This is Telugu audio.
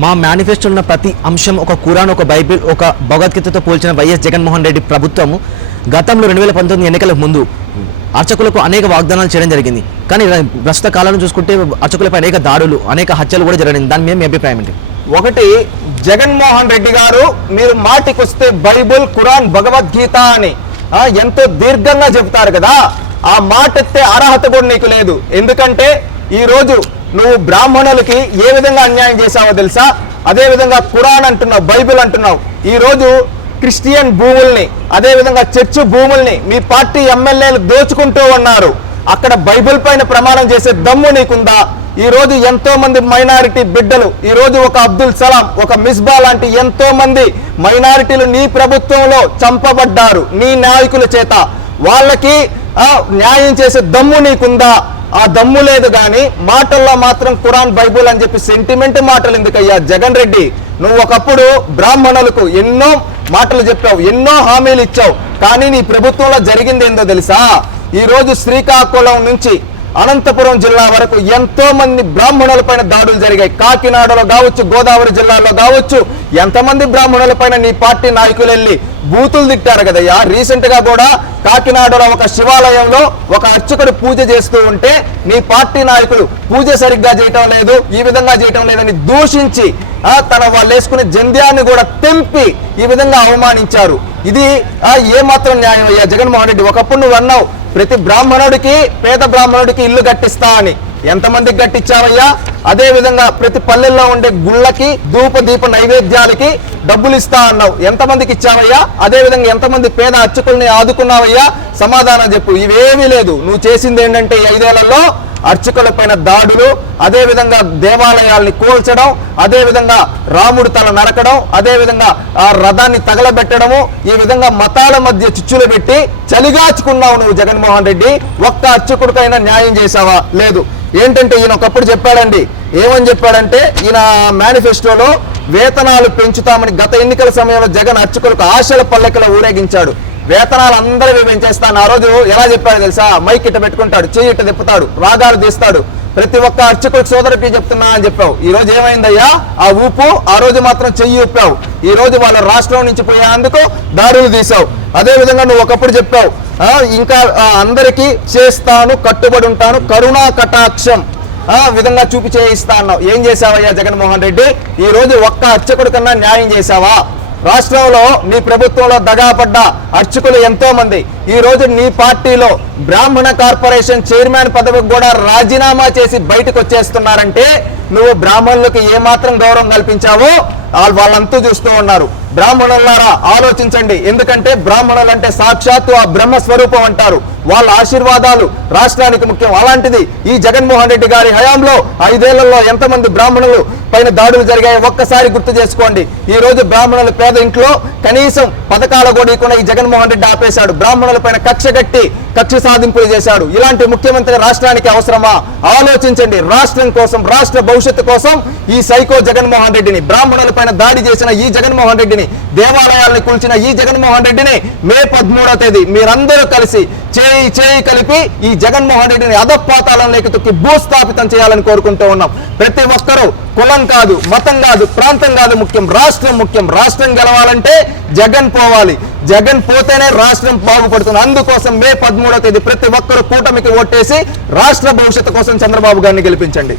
మా మేనిఫెస్టోలో ఉన్న ప్రతి అంశం ఒక ఖురాన్, ఒక బైబిల్, ఒక భగవద్గీతతో పోల్చిన వైఎస్ జగన్మోహన్ రెడ్డి ప్రభుత్వము గతంలో 2019 ఎన్నికలకు ముందు అర్చకులకు అనేక వాగ్దానాలు చేయడం జరిగింది. కానీ ప్రస్తుత కాలంలో చూసుకుంటే అర్చకులపై అనేక దాడులు, అనేక హత్యలు కూడా జరిగింది. దాని మీద మీ అభిప్రాయం ఏంటి? ఒకటి, జగన్మోహన్ రెడ్డి గారు మీరు మాటికొస్తే బైబిల్, ఖురాన్, భగవద్గీత అని ఎంతో దీర్ఘంగా చెబుతారు కదా, ఆ మాట ఎత్తే అర్హత కూడా నీకు లేదు. ఎందుకంటే ఈ రోజు నువ్వు బ్రాహ్మణులకి ఏ విధంగా అన్యాయం చేశావో తెలుసా? అదే విధంగా ఖురాన్ అంటున్నావు, బైబిల్ అంటున్నావు. ఈ రోజు క్రిస్టియన్ భూముల్ని, అదే విధంగా చర్చ్ భూముల్ని మీ పార్టీ ఎమ్మెల్యేలు దోచుకుంటూ ఉన్నారు. అక్కడ బైబిల్ పైన ప్రమాణం చేసే దమ్ము నీకుందా? ఈ రోజు ఎంతో మంది మైనారిటీ బిడ్డలు, ఈ రోజు ఒక అబ్దుల్ సలాం, ఒక మిస్బా లాంటి ఎంతో మంది మైనారిటీలు నీ ప్రభుత్వంలో చంపబడ్డారు నీ నాయకుల చేత. వాళ్ళకి న్యాయం చేసే దమ్ము నీకుందా? ఆ దమ్ము లేదు. కానీ మాటల్లో మాత్రం ఖురాన్, బైబుల్ అని చెప్పి సెంటిమెంట్ మాటలు ఎందుకయ్యా? జగన్ రెడ్డి, నువ్వు ఒకప్పుడు బ్రాహ్మణులకు ఎన్నో మాటలు చెప్పావు, ఎన్నో హామీలు ఇచ్చావు. కానీ నీ ప్రభుత్వంలో జరిగింది ఏందో తెలుసా? ఈ రోజు శ్రీకాకుళం నుంచి అనంతపురం జిల్లా వరకు ఎంతో మంది బ్రాహ్మణుల పైన దాడులు జరిగాయి. కాకినాడలో కావచ్చు, గోదావరి జిల్లాలో కావచ్చు, ఎంతమంది బ్రాహ్మణుల పైన నీ పార్టీ నాయకులు వెళ్ళి బూతులు తిట్టారు కదయ్యా. రీసెంట్ గా కూడా కాకినాడలో ఒక శివాలయంలో ఒక అర్చకుడు పూజ చేస్తూ ఉంటే నీ పార్టీ నాయకుడు పూజ సరిగ్గా చేయటం లేదు, ఈ విధంగా చేయటం లేదని దూషించి తన వాళ్ళు వేసుకునే జంధ్యాన్ని కూడా తెంపి ఈ విధంగా అవమానించారు. ఇది ఏమాత్రం న్యాయం అయ్యా? జగన్మోహన్ రెడ్డి, ఒకప్పుడు నువ్వు అన్నావు ప్రతి బ్రాహ్మణుడికి, పేద బ్రాహ్మణుడికి ఇల్లు కట్టిస్తా అని. ఎంతమందికి కట్టించావయ్యా? అదే విధంగా ప్రతి పల్లెల్లో ఉండే గుళ్ళకి, ధూప దీప నైవేద్యాలకి డబ్బులు ఇస్తా అన్నావు. ఎంతమందికి ఇచ్చావయ్యా? అదే విధంగా ఎంతమంది పేద అర్చకుల్ని ఆదుకున్నావయ్యా? సమాధానం చెప్పు. ఇవేమీ లేదు. నువ్వు చేసింది ఏంటంటే 5 ఏళ్లలో అర్చకుల పైన దాడులు, అదే విధంగా దేవాలయాల్ని కూల్చడం, అదే విధంగా రాముడు తల నరకడం, అదే విధంగా ఆ రథాన్ని తగలబెట్టడము, ఈ విధంగా మతాల మధ్య చిచ్చులు పెట్టి చలిగాచుకున్నావు నువ్వు జగన్మోహన్ రెడ్డి. ఒక్క అర్చకుడికైనా న్యాయం చేశావా? లేదు. ఏంటంటే ఈయన ఒకప్పుడు చెప్పాడండి, ఏమని చెప్పాడంటే ఈయన మేనిఫెస్టోలో వేతనాలు పెంచుతామని గత ఎన్నికల సమయంలో జగన్ అర్చకులకు ఆశల పల్లెకలో ఊరేగించాడు. వేతనాలు అందరివి పెంచేస్తాను ఆ రోజు ఎలా చెప్పాడు తెలుసా? మైక్ ఇట్ట పెట్టుకుంటాడు, చెయ్యి ఇట్ట తిప్పుతాడు, రాగాలు తీస్తాడు, ప్రతి ఒక్క అర్చకుడికి సోదరుడికి చెప్తున్నా అని చెప్పావు. ఈ రోజు ఏమైందయ్యా ఆ ఊపు? ఆ రోజు మాత్రం చెయ్యి ఊపావు. ఈ రోజు వాళ్ళ రాష్ట్రం నుంచి పోయేందుకు దారులు తీసావు. అదే విధంగా నువ్వు ఒకప్పుడు చెప్పావు ఇంకా అందరికీ చేస్తాను, కట్టుబడి ఉంటాను, కరుణా కటాక్షం విధంగా చూపి చేయిస్తా అన్నావు. ఏం చేసావయ్యా జగన్మోహన్ రెడ్డి? ఈ రోజు ఒక్క అర్చకుడి కన్నా న్యాయం చేశావా? రాష్ట్రంలో నీ ప్రభుత్వంలో దగాపడ్డ అర్చకులు ఎంతో మంది ఈ రోజు నీ పార్టీలో బ్రాహ్మణ కార్పొరేషన్ చైర్మన్ పదవికి కూడా రాజీనామా చేసి బయటకు వచ్చేస్తున్నారంటే నువ్వు బ్రాహ్మణులకు ఏమాత్రం గౌరవం కల్పించావో వాళ్ళంతా చూస్తూ ఉన్నారు. బ్రాహ్మణులారా ఆలోచించండి. ఎందుకంటే బ్రాహ్మణులు అంటే సాక్షాత్తు ఆ బ్రహ్మ స్వరూపం అంటారు. వాళ్ళ ఆశీర్వాదాలు రాష్ట్రానికి ముఖ్యం. అలాంటిది ఈ జగన్మోహన్ రెడ్డి గారి హయాంలో 5 ఏళ్లలో ఎంతమంది బ్రాహ్మణులు పైన దాడులు జరిగాయి ఒక్కసారి గుర్తు చేసుకోండి. ఈ రోజు బ్రాహ్మణులు పేద ఇంట్లో కనీసం పథకాల కూడా ఈ జగన్మోహన్ రెడ్డి ఆపేశాడు. బ్రాహ్మణుల పైన కక్ష కట్టి కక్ష సాధింపులు చేశాడు. ఇలాంటి ముఖ్యమంత్రి రాష్ట్రానికి అవసరమా? ఆలోచించండి. రాష్ట్రం కోసం, రాష్ట్ర భవిష్యత్తు కోసం ఈ సైకో జగన్మోహన్ రెడ్డిని, బ్రాహ్మణుల పైన దాడి చేసిన ఈ జగన్మోహన్ రెడ్డిని, దేవాలయాల్ని కూల్చిన ఈ జగన్మోహన్ రెడ్డిని మే 13వ తేదీ మీరందరూ కలిసి చేయి కలిపి ఈ జగన్మోహన్ రెడ్డిని అధపాతాళంలోకి తొక్కి భూస్థాపితం చేయాలని కోరుకుంటూ ఉన్నాం. ప్రతి ఒక్కరూ కులం కాదు, మతం కాదు, ప్రాంతం కాదు ముఖ్యం, రాష్ట్రం ముఖ్యం. రాష్ట్రం గెలవాలంటే జగన్ పోవాలి. జగన్ పోతేనే రాష్ట్రం బాగుపడుతుంది. అందుకోసం మే 13వ తేదీ ప్రతి ఒక్కరూ కూటమికి ఓటేసి రాష్ట్ర భవిష్యత్తు కోసం చంద్రబాబు గారిని గెలిపించండి.